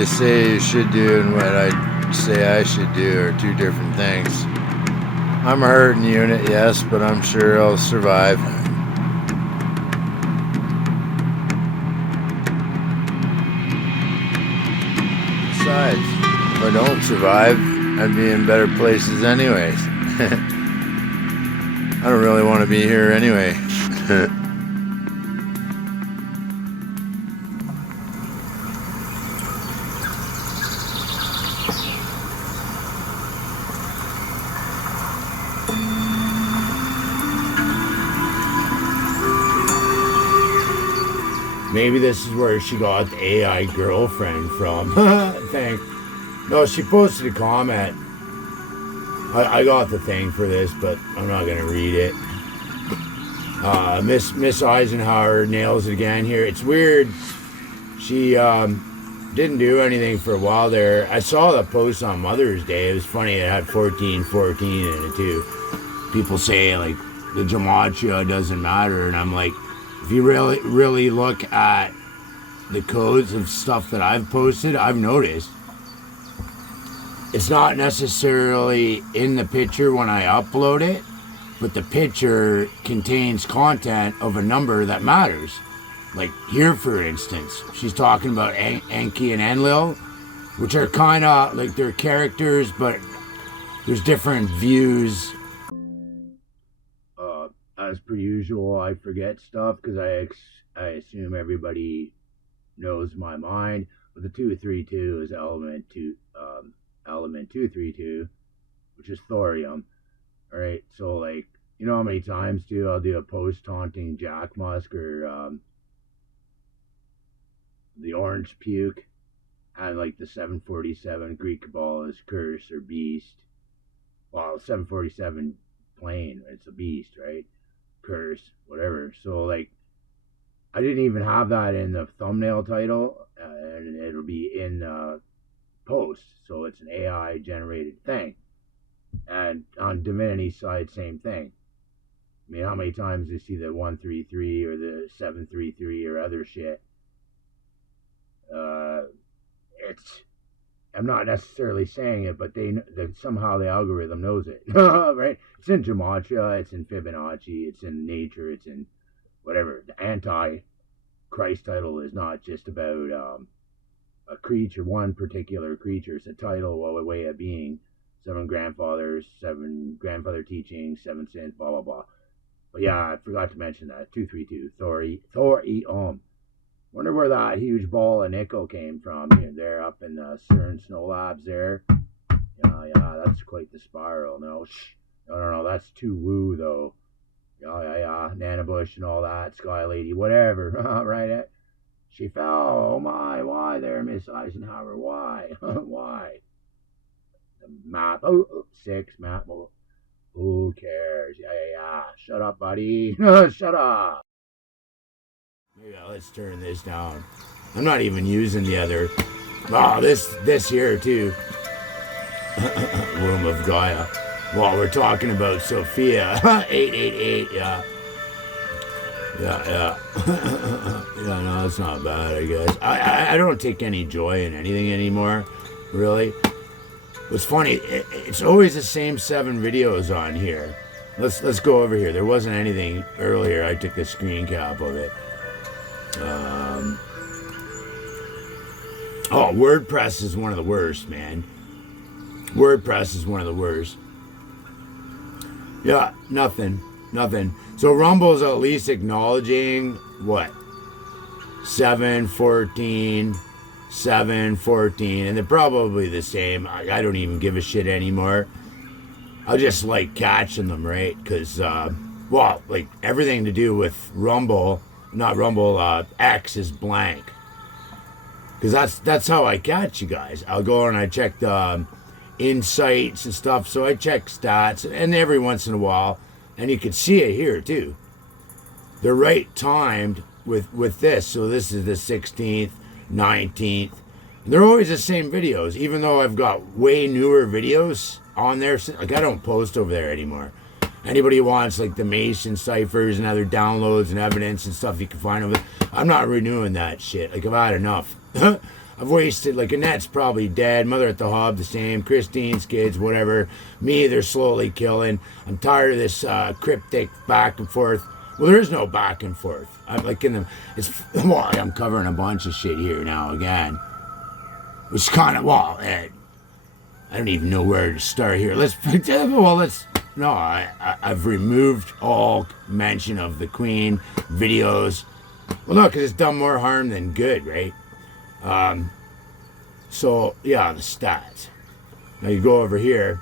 they say you should do and what I say I should do are two different things. I'm a hurting unit, yes, but I'm sure I'll survive. Besides, if I don't survive, I'd be in better places anyways. I don't really want to be here anyway. Maybe this is where she got the AI girlfriend from. Thanks. No, she posted a comment. I got the thing for this, but I'm not gonna read it. Miss Eisenhower nails it again here. It's weird. She didn't do anything for a while there. I saw the post on Mother's Day. It was funny. It had 1414 in it too. People say like the gematria doesn't matter, and I'm like, if you really look at the codes of stuff that I've posted, I've noticed it's not necessarily in the picture when I upload it, but the picture contains content of a number that matters. Like here, for instance, she's talking about Enki and Enlil, which are kind of like they're characters, but there's different views. As per usual, I forget stuff because I assume everybody knows my mind. But the 232 is element 232, which is thorium. All right, so like you know how many times I'll do a post taunting Jack Musk or the orange puke and like the 747 Greek Kabbalah's curse or beast. Well, 747 plane, it's a beast, right? Curse, whatever. So like I didn't even have that in the thumbnail title, and it'll be in post, so it's an AI generated thing. And on Divinity's side, same thing. I mean, how many times do you see the 133 or the 733 or other shit? I'm not necessarily saying it, but somehow the algorithm knows it, right? It's in gematria, it's in Fibonacci, it's in nature, it's in whatever. The anti-Christ title is not just about a creature, one particular creature. It's a title, a way of being. 7 grandfathers, 7 grandfather teachings, 7 sins, blah, blah, blah. But yeah, I forgot to mention that. 232, thorium. Wonder where that huge ball of nickel came from. They're up in the CERN Snow Labs there. Yeah, that's quite the spiral. No, that's too woo though. Yeah, Nanabush and all that, Sky Lady, whatever. Right? She fell. Oh my, why there, Miss Eisenhower? Why? Why? The map. 6 map. Who cares? Yeah. Shut up, buddy. Shut up. Yeah, let's turn this down. I'm not even using the other. Oh, this here too. Womb of Gaia. Well, we're talking about Sophia. 888. Yeah. Yeah, no, that's not bad, I guess. I don't take any joy in anything anymore, really. What's funny, it's always the same 7 videos on here. Let's go over here. There wasn't anything earlier. I took a screen cap of it. WordPress is one of the worst, man. WordPress is one of the worst. Yeah, nothing. So Rumble's at least acknowledging what? 714, and they're probably the same. I don't even give a shit anymore. I just like catching them, right? Because, like everything to do with Rumble, not Rumble, X is blank. Because that's how I catch you guys. I'll go and I check the insights and stuff. So I check stats, and every once in a while, and you can see it here too. They're right timed with this. So this is the 16th, 19th. And they're always the same videos, even though I've got way newer videos on there. Like I don't post over there anymore. Anybody who wants like the Mason ciphers and other downloads and evidence and stuff you can find over there, I'm not renewing that shit. Like I've had enough. I've wasted, like, Annette's probably dead. Mother at the Hob, the same. Christine's kids, whatever. Me, they're slowly killing. I'm tired of this cryptic back and forth. Well, there is no back and forth. I'm like in the, well, I'm covering a bunch of shit here now again. Which kind of, well, I don't even know where to start here. I've removed all mention of the Queen videos. Well, no, because it's done more harm than good, right? So, yeah, the stats. Now you go over here.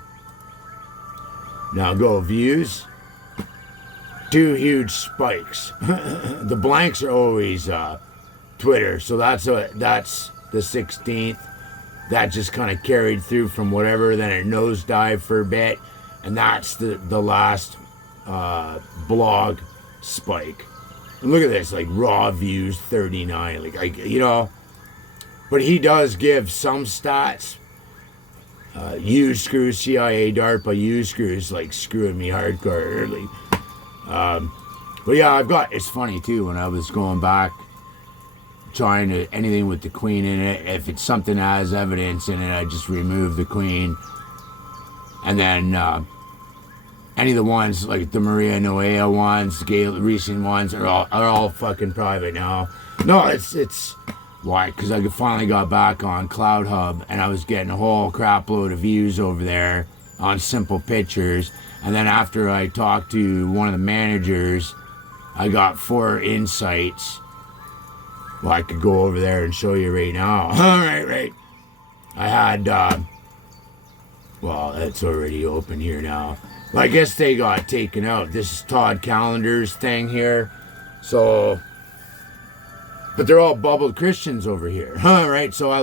Now go views. 2 huge spikes. The blanks are always Twitter. So that's the 16th. That just kind of carried through from whatever. Then it nosedived for a bit. And that's the last blog spike. And look at this, like raw views 39. But he does give some stats. Used screws, CIA, DARPA, used screws, like screwing me hardcore early. But yeah, it's funny too, when I was going back, trying to, anything with the Queen in it, if it's something that has evidence in it, I just remove the Queen. And then, any of the ones, like the Maria Noea ones, the recent ones, are all fucking private now. No, it's why? Because I finally got back on Cloud Hub, and I was getting a whole crap load of views over there on simple pictures. And then after I talked to one of the managers, I got 4 insights. Well, I could go over there and show you right now. Right. I had, well, it's already open here now. Well, I guess they got taken out. This is Todd Callender's thing here. So, but they're all bubbled Christians over here. Right? So I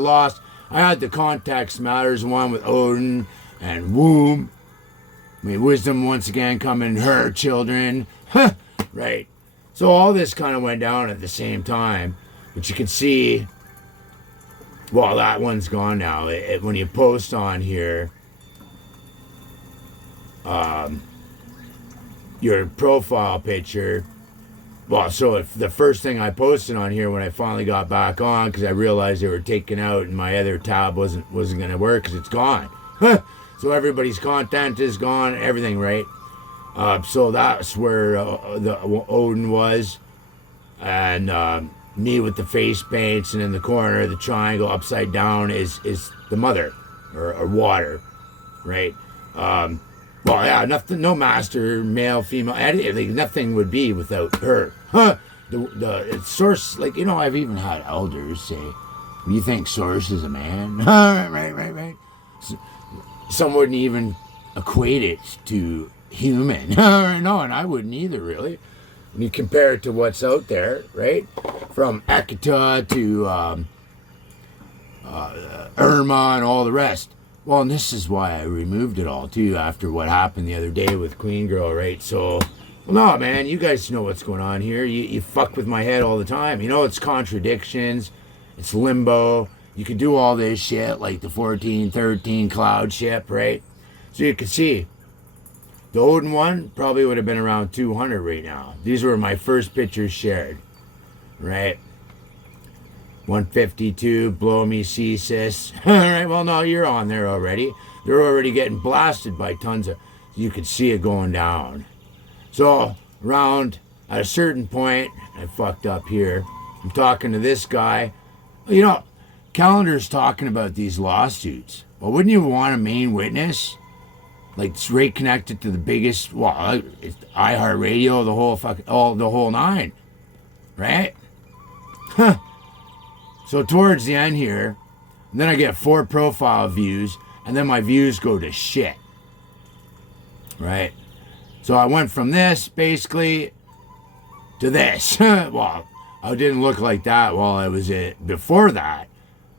had the Context Matters one with Odin and Womb. I mean, Wisdom once again coming, her children. Right? So all this kind of went down at the same time. But you can see, well, that one's gone now. When you post on here, your profile picture, well, so if the first thing I posted on here when I finally got back on, because I realized they were taken out and my other tab wasn't going to work because it's gone. So everybody's content is gone, everything, right? So that's where the Odin was, and me with the face paints, and in the corner, the triangle upside down is the mother, or water, right? Well, yeah, nothing, no master, male, female, like nothing would be without her. The source, like, I've even had elders say, "You think Source is a man?" Right. Some wouldn't even equate it to human. No, and I wouldn't either, really. When you compare it to what's out there, right? From Ekata to Irma and all the rest. Well, and this is why I removed it all, too, after what happened the other day with Queen Girl, right? So, well, no, man, you guys know what's going on here. You fuck with my head all the time. It's contradictions. It's limbo. You can do all this shit, like the 1413 cloud ship, right? So you can see, the Odin one probably would have been around 200 right now. These were my first pictures shared, right? 152, blow me CSIS. All right, well, no, you're on there already. They're already getting blasted by tons of, you could see it going down. So, around, at a certain point, I fucked up here. I'm talking to this guy. Calendar's talking about these lawsuits. Well, wouldn't you want a main witness? Like, it's right connected to the biggest, well, it's iHeartRadio, the whole nine. Right? So towards the end here, then I get 4 profile views, and then my views go to shit. Right? So I went from this, basically, to this. Well, I didn't look like that while I was before that.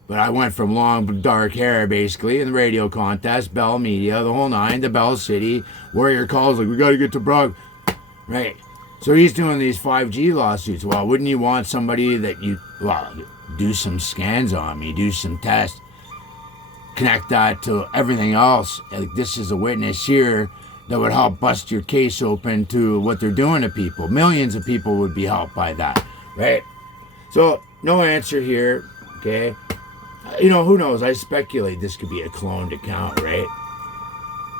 But I went from long, dark hair, basically, in the radio contest, Bell Media, the whole nine, the Bell City, Warrior calls, like, we got to get to Brock. Right. So he's doing these 5G lawsuits. Well, wouldn't you want somebody that do some scans on me, do some tests, connect that to everything else? Like, this is a witness here that would help bust your case open to what they're doing to people. Millions of people would be helped by that. Right. So, no answer here. Okay. You know, who knows? I speculate this could be a cloned account, right?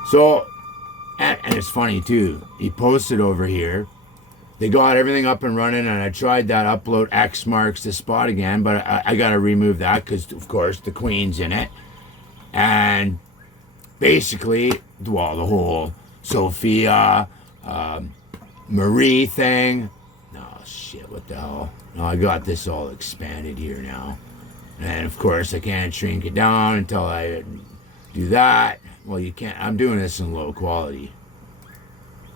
So, and it's funny too. He posted over here. They got everything up and running, and I tried that upload X marks the spot again, but I got to remove that because, of course, the Queen's in it. And basically, well, the whole Sophia, Marie thing. Oh, shit, what the hell? No, I got this all expanded here now. And, of course, I can't shrink it down until I do that. Well, you can't. I'm doing this in low quality.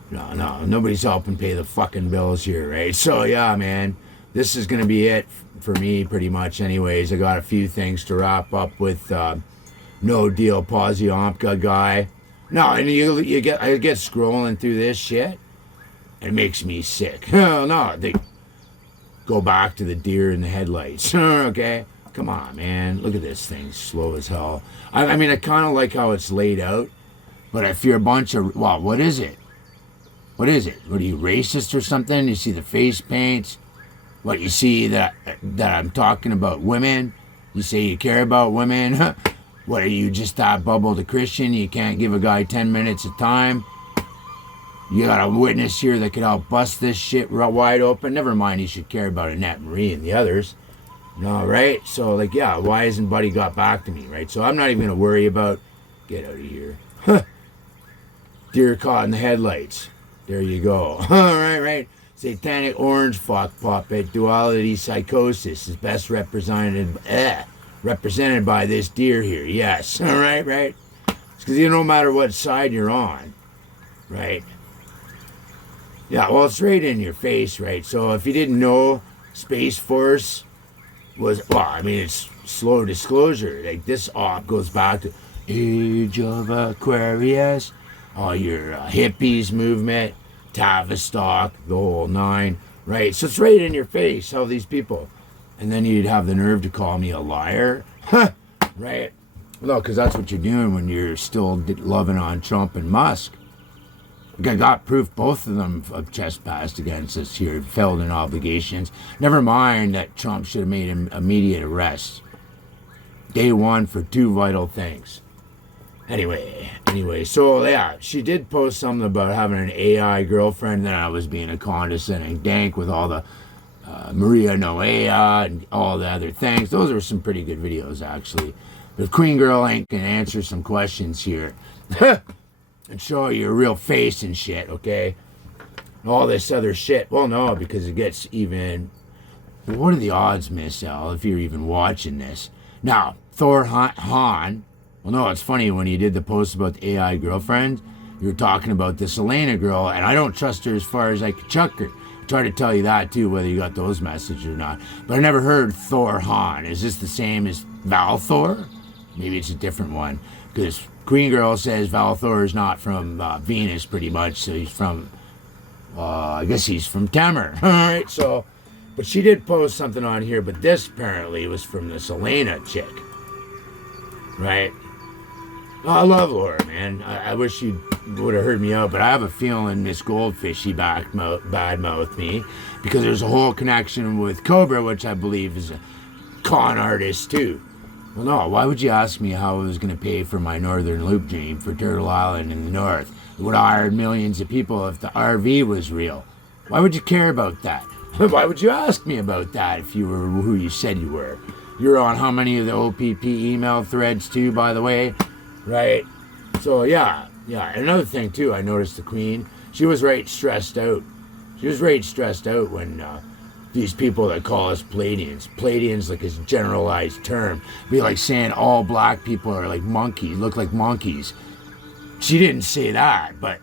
No, nobody's helping pay the fucking bills here, right? So, yeah, man, this is going to be it for me pretty much anyways. I got a few things to wrap up with No Deal Poziomka guy. No, and I get scrolling through this shit. It makes me sick. Hell no, they go back to the deer in the headlights, okay? Come on, man. Look at this thing, slow as hell. I mean, I kind of like how it's laid out, but if you're a bunch of... Well, what is it? What is it? What are you, racist or something? You see the face paints? What, you see that I'm talking about women? You say you care about women? What, are you just that bubbled a Christian? You can't give a guy 10 minutes of time? You got a witness here that could help bust this shit wide open? Never mind, he should care about Annette Marie and the others. No, right? So, like, yeah, why hasn't Buddy got back to me, right? So I'm not even going to worry about... Get out of here. Deer caught in the headlights. There you go. right. Satanic orange fuck puppet duality psychosis is best represented by this deer here. Yes. Right. It's because no matter what side you're on, right? Yeah, well, it's right in your face, right? So if you didn't know, Space Force was, well, I mean, it's slow disclosure. Like, this op goes back to Age of Aquarius, all your hippies movement, Tavistock, the whole nine, right? So it's right in your face, how these people. And then you'd have the nerve to call me a liar, right? No, because that's what you're doing when you're still loving on Trump and Musk. I got proof both of them have trespassed against us here, failed in obligations. Never mind that Trump should have made him immediate arrests. Day one for 2 vital things. Anyway, so yeah, she did post something about having an AI girlfriend, and I was being a condescending dank with all the Maria Noea and all the other things. Those were some pretty good videos, actually. But if Queen Girl ain't can answer some questions here and show you your real face and shit, okay? And all this other shit. Well, no, because it gets even... What are the odds, Miss L, if you're even watching this? Now, Thor Han... Well, no, it's funny, when you did the post about the AI girlfriend, you were talking about this Elena girl, and I don't trust her as far as I could chuck her. I tried to tell you that, too, whether you got those messages or not. But I never heard Thor Han. Is this the same as Val Thor? Maybe it's a different one. Because Queen Girl says Val Thor is not from Venus, pretty much, so he's from... I guess he's from Tamar. All right, so... But she did post something on here, but this apparently was from this Elena chick. Right? I love Laura, man. I wish she would have heard me out, but I have a feeling Miss Goldfish, she badmouthed me, because there's a whole connection with Cobra, which I believe is a con artist, too. Well, no, why would you ask me how I was going to pay for my Northern Loop dream for Turtle Island in the north? It would have hired millions of people if the RV was real. Why would you care about that? Why would you ask me about that if you were who you said you were? You're on how many of the OPP email threads, too, by the way? Right? So, yeah. Another thing, too, I noticed the Queen, she was right stressed out. She was right stressed out when these people that call us Pleiadians, like a generalized term, be like saying all black people are like monkeys, look like monkeys. She didn't say that, but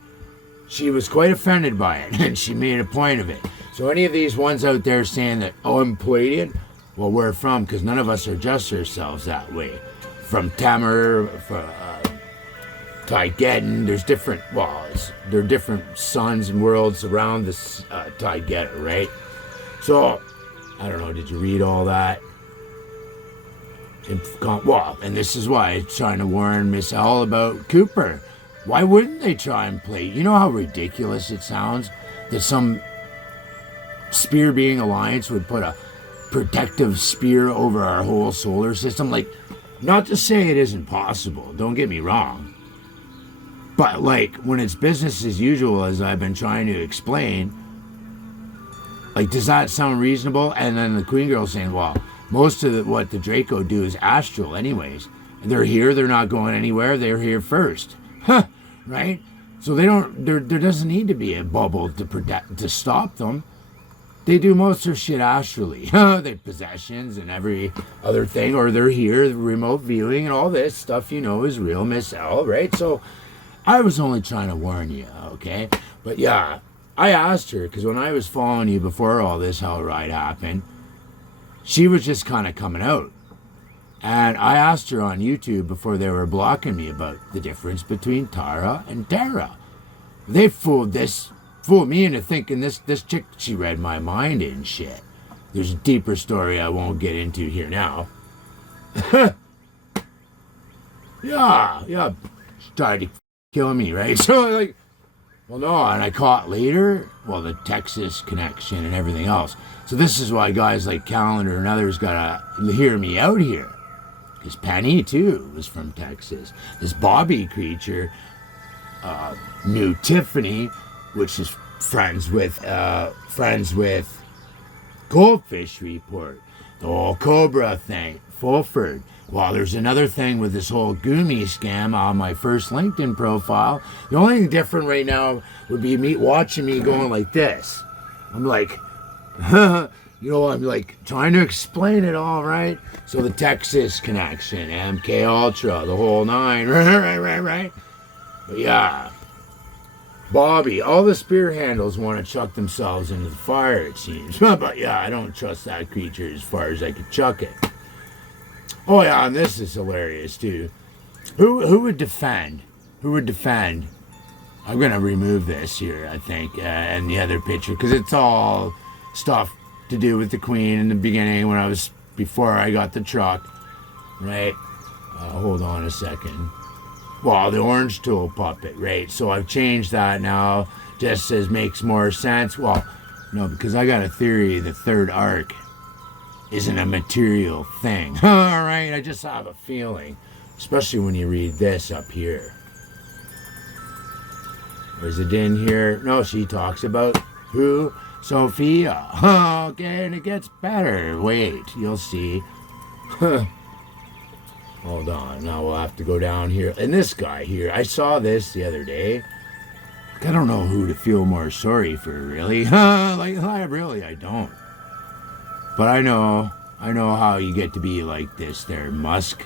she was quite offended by it, and she made a point of it. So any of these ones out there saying that, oh, I'm Pleiadian, well, where from? Because none of us adjust ourselves that way. From Tamar, Taigeddon, there's different, there are different suns and worlds around this Taigeddon, right? So, I don't know, did you read all that? And this is why I'm trying to warn Miss L about Cooper. Why wouldn't they try and play? You know how ridiculous it sounds that some spear being alliance would put a protective spear over our whole solar system? Like, Not to say it isn't possible, don't get me wrong. But, like, when it's business as usual, as I've been trying to explain, like, does that sound reasonable? And then the Queen Girl saying, well, most of what the Draco do is astral anyways. They're here, they're not going anywhere, they're here first. Huh, right? So they don't, there doesn't need to be a bubble to stop them. They do most of their shit astrally. They possessions and every other thing, or they're here, remote viewing and all this stuff, you know, is real, Miss L, right? So I was only trying to warn you, okay? But yeah, I asked her, because when I was following you before all this hell ride happened, she was just kind of coming out. And I asked her on YouTube before they were blocking me about the difference between Tara and Tara. They fooled me into thinking this chick, she read my mind and shit. There's a deeper story I won't get into here now. yeah, she tried to kill me, right? So like, well, no, and I caught later, well, the Texas connection and everything else. So this is why guys like Calendar and others gotta hear me out here. Because Penny, too, was from Texas. This Bobby creature knew Tiffany, which is friends with Goldfish Report. The whole Cobra thing, Fulford. Well, there's another thing with this whole Goomy scam on my first LinkedIn profile. The only thing different right now would be watching me going like this. I'm like, you know, I'm like trying to explain it all, right? So the Texas connection, MK Ultra, the whole nine, right? But yeah, Bobby, all the spear handles want to chuck themselves into the fire, it seems. But yeah, I don't trust that creature as far as I could chuck it. Oh yeah, and this is hilarious too. Who would defend? Who would defend? I'm gonna remove this here, I think, and the other picture, because it's all stuff to do with the Queen in the beginning before I got the truck, right? Hold on a second. Well, the orange tool puppet, right? So I've changed that now, just as makes more sense. Well, no, because I got a theory the third arc isn't a material thing. All right, I just have a feeling, especially when you read this up here. Is it in here? No, she talks about who? Sophia. Okay, and it gets better. Wait, you'll see. Hold on, now we'll have to go down here. And this guy here, I saw this the other day. I don't know who to feel more sorry for, really. I don't. But I know how you get to be like this there, Musk.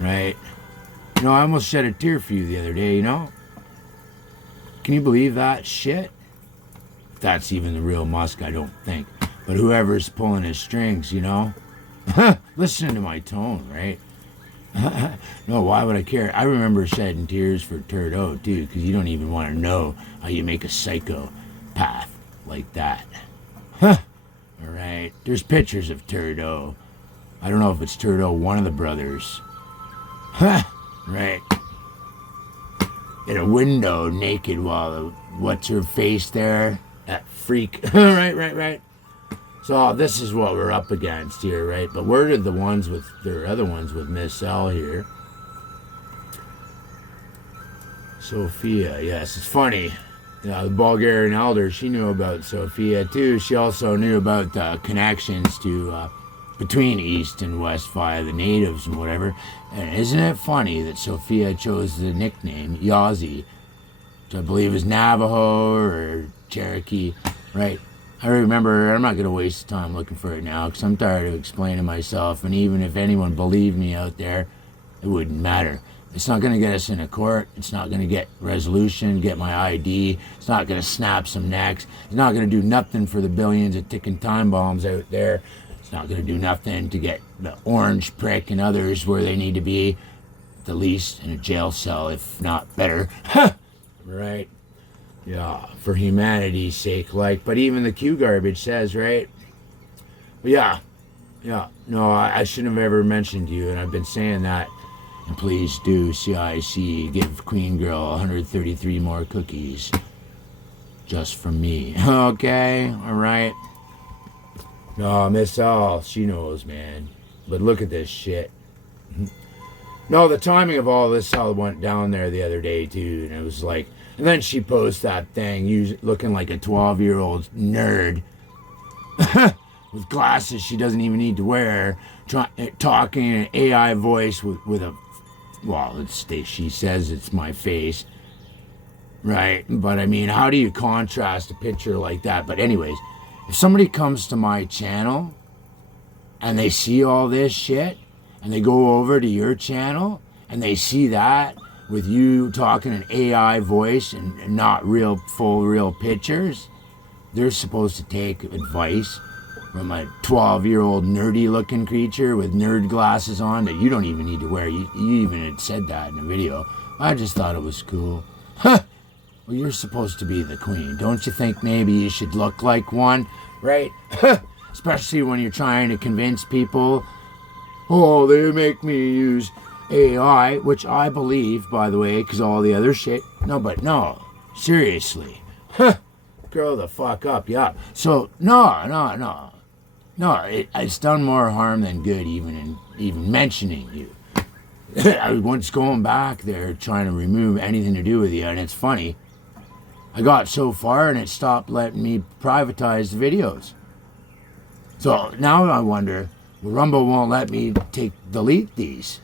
Right? You know, I almost shed a tear for you the other day, you know? Can you believe that shit? That's even the real Musk, I don't think. But whoever's pulling his strings, you know? Listen to my tone, right? No, why would I care? I remember shedding tears for Turdo, too, because you don't even want to know how you make a psychopath like that. Alright, there's pictures of Turdo. I don't know if it's Turdo, one of the brothers. Right. In a window, naked, while what's her face there? That freak. Right. So this is what we're up against here, right? But where did there are other ones with Miss L here. Sophia, yes, it's funny. The Bulgarian elder, she knew about Sophia too. She also knew about the connections to between East and West via the natives and whatever. And isn't it funny that Sophia chose the nickname Yazzie, which I believe is Navajo or Cherokee, right? I remember, I'm not going to waste time looking for it now because I'm tired of explaining myself, and even if anyone believed me out there, it wouldn't matter. It's not going to get us in a court. It's not going to get resolution, get my ID. It's not going to snap some necks. It's not going to do nothing for the billions of ticking time bombs out there. It's not going to do nothing to get the orange prick and others where they need to be, at the least in a jail cell, if not better. Right? Yeah, for humanity's sake, like, but even the Q garbage says, right? But yeah, no, I shouldn't have ever mentioned you, and I've been saying that. And please do, CIC, give Queen Girl 133 more cookies. Just from me. Okay, alright. No, Miss L, she knows, man. But look at this shit. No, the timing of all this, how it went down there the other day, too. And it was like, and then she posts that thing, looking like a 12-year-old nerd with glasses she doesn't even need to wear, talking in an AI voice with a, well, she says it's my face, right? But I mean, how do you contrast a picture like that? But anyways, if somebody comes to my channel and they see all this shit and they go over to your channel and they see that with you talking an AI voice and not real pictures, they're supposed to take advice from a 12-year-old nerdy looking creature with nerd glasses on that you don't even need to wear. You even had said that in the video. I just thought it was cool. Huh. Well, you're supposed to be the queen. Don't you think maybe you should look like one, right? Especially when you're trying to convince people, oh, they make me use AI, which I believe, by the way, because all the other shit. No, seriously. Grow the fuck up, yeah. So, no. It's done more harm than good, even mentioning you. I was once going back there trying to remove anything to do with you, and it's funny. I got so far, and it stopped letting me privatize the videos. So now I wonder, well, Rumble won't let me delete these.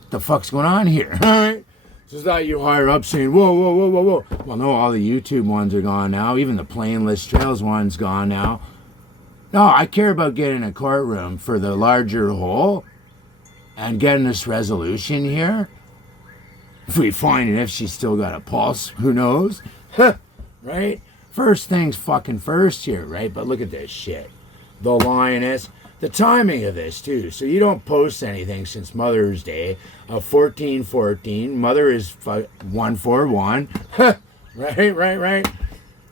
What the fuck's going on here? Alright? So it's not you higher up saying, whoa. Well, no, all the YouTube ones are gone now. Even the Plainless Trails one's gone now. No, I care about getting a courtroom for the larger whole and getting this resolution here. If we find it, if she's still got a pulse, who knows? Right? First things fucking first here, right? But look at this shit. The lioness. The timing of this, too. So you don't post anything since Mother's Day of 14/14. Mother is 141.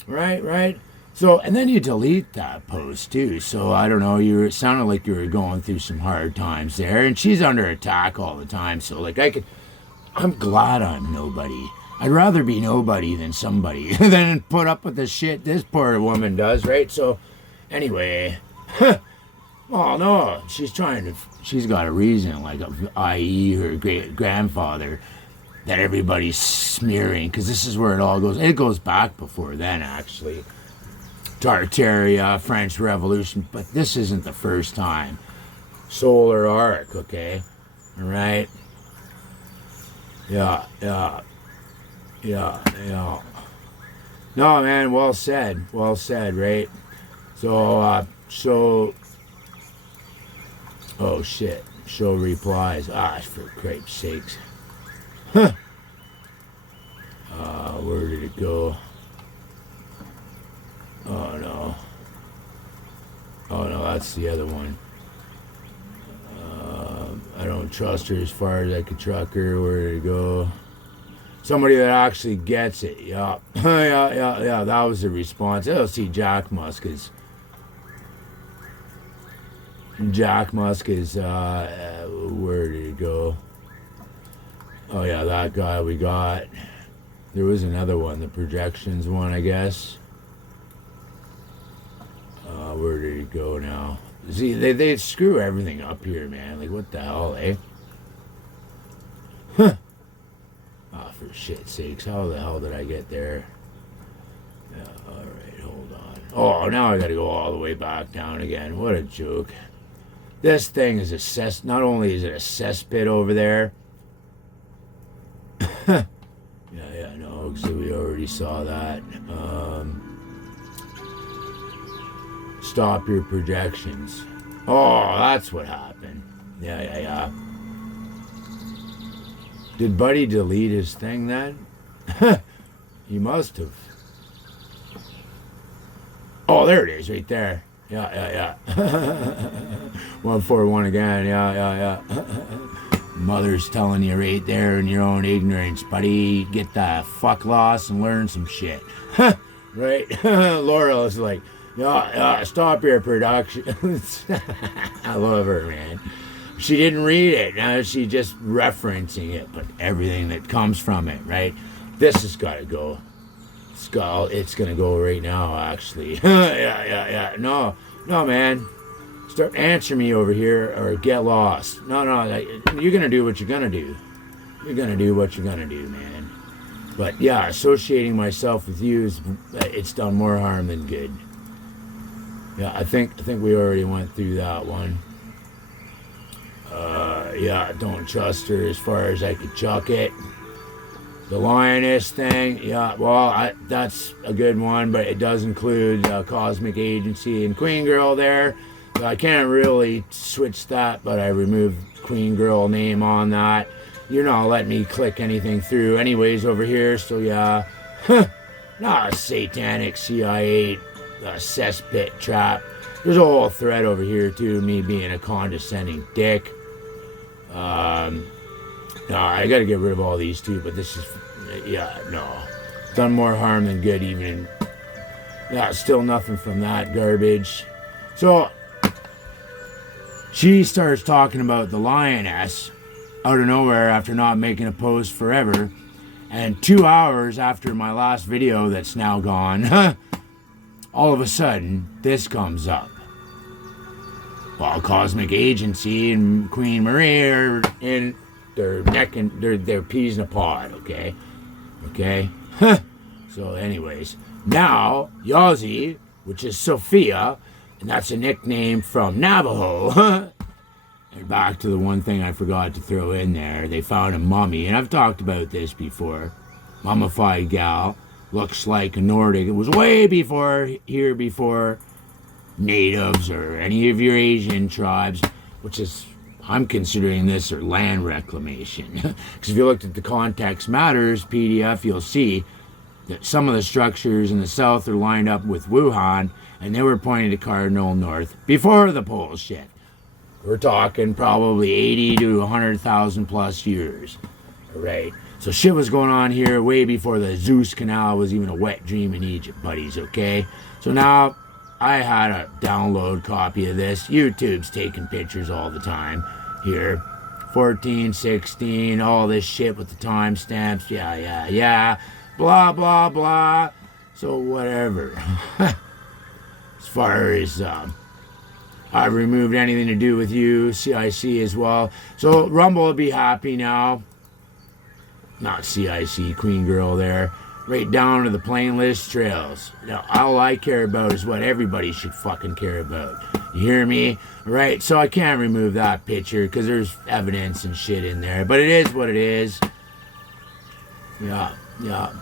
Right. So, and then you delete that post, too. So, I don't know, it sounded like you were going through some hard times there. And she's under attack all the time. So, like, I'm glad I'm nobody. I'd rather be nobody than somebody than put up with the shit this poor woman does, right? So, anyway, oh no, she's got a reason, like, i.e. her great-grandfather, that everybody's smearing, because this is where it all goes. It goes back before then, actually. Tartaria, French Revolution, but this isn't the first time. Solar arc, okay? All right? Yeah. No, man, well said, right? So, oh shit, show replies. For Christ's sakes. Huh. Where did it go? Oh no, that's the other one. I don't trust her as far as I could truck her. Where did it go? Somebody that actually gets it. Yeah. Yeah. That was the response. I'll see Jack Musk is. Where did it go? Oh yeah, that guy we got. There was another one, the projections one, I guess. Where did it go now? See, they screw everything up here, man. Like, what the hell, eh? Huh. Oh, for shit's sakes, how the hell did I get there? Yeah, alright, hold on. Oh, now I gotta go all the way back down again. What a joke. This thing is not only is it a cesspit over there. Yeah, no, because we already saw that. Stop your projections. Oh, that's what happened. Yeah. Did Buddy delete his thing then? He must have. Oh, there it is, right there. Yeah. 141 again. Yeah. Mother's telling you right there in your own ignorance, buddy. Get the fuck lost and learn some shit. Right? Laurel is like, yeah, stop your productions. I love her, man. She didn't read it. Now she's just referencing it, but everything that comes from it, right? This has got to go. It's going to go right now, actually. Yeah. No, man. start answer me over here or get lost. No, you're gonna do what you're gonna do. You're gonna do what you're gonna do, man. But yeah, associating myself with you it's done more harm than good. Yeah, I think we already went through that one. Yeah, don't trust her as far as I could chuck it. The lioness thing, yeah, well, that's a good one, but it does include Cosmic Agency and Queen Girl there. So I can't really switch that, but I removed Queen Girl name on that. You're not letting me click anything through anyways over here, so yeah. Not a satanic CIA cesspit trap. There's a whole thread over here too, me being a condescending dick. No, I gotta get rid of all these too, but this is, yeah, no. Done more harm than good even. Yeah, still nothing from that garbage. So, she starts talking about the lioness out of nowhere after not making a post forever. And 2 hours after my last video that's now gone, all of a sudden, this comes up. Well, Cosmic Agency and Queen Marie are in their neck and their peas in a pod, okay? Okay? So anyways, now, Yazi, which is Sophia, and that's a nickname from Navajo. And back to the one thing I forgot to throw in there. They found a mummy, and I've talked about this before. Mummified gal. Looks like a Nordic. It was way before natives or any of your Asian tribes, which is, I'm considering this or land reclamation. Because if you looked at the Context Matters PDF, you'll see that some of the structures in the south are lined up with Wuhan, and they were pointing to Cardinal North before the pole shift. We're talking probably 80 to 100,000 plus years. All right. So shit was going on here way before the Zeus Canal was even a wet dream in Egypt, buddies, okay? So now I had a download copy of this. YouTube's taking pictures all the time here. 14, 16, all this shit with the timestamps. Yeah. Blah, blah, blah. So whatever. As far as I've removed anything to do with you, CIC as well. So Rumble will be happy now. Not CIC, Queen Girl there. Right down to the plain list trails. Now, all I care about is what everybody should fucking care about. You hear me? Right, so I can't remove that picture because there's evidence and shit in there. But it is what it is. Yeah.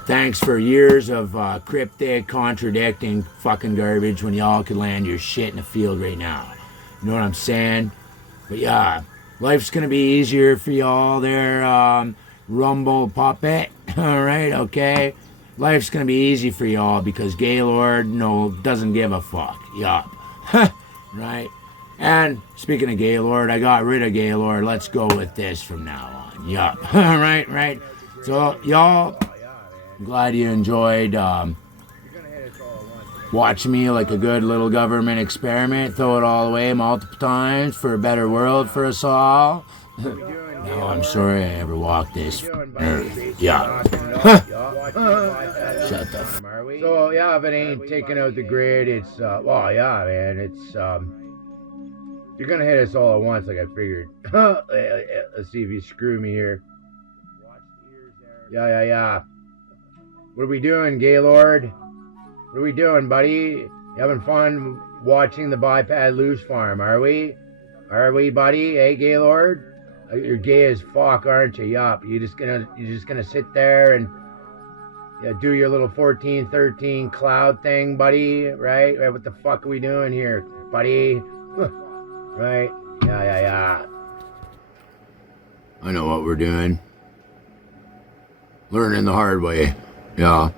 Thanks for years of cryptic, contradicting fucking garbage when y'all could land your shit in the field right now. You know what I'm saying? But yeah, life's gonna be easier for y'all there, Rumble puppet. Alright, okay? Life's gonna be easy for y'all because Gaylord doesn't give a fuck. Yup. Right? And speaking of Gaylord, I got rid of Gaylord. Let's go with this from now on. Yup. Right. So y'all, I'm glad you enjoyed watching me like a good little government experiment. Throw it all away multiple times for a better world for us all. No, I'm sorry I ever walked this earth. Yeah. Shut the f***. So, yeah, if it ain't taking out the grid, it's, well, yeah, man, it's, you're gonna hit us all at once, like I figured. Let's see if you screw me here. Yeah. What are we doing, Gaylord? What are we doing, buddy? You having fun watching the biped loose farm, are we? Are we, buddy? Hey, Gaylord? You're gay as fuck, aren't you? Yup. You're just gonna sit there and do your little 14, 13 cloud thing, buddy, right? What the fuck are we doing here, buddy? Right? Yeah. I know what we're doing. Learning the hard way. Yeah.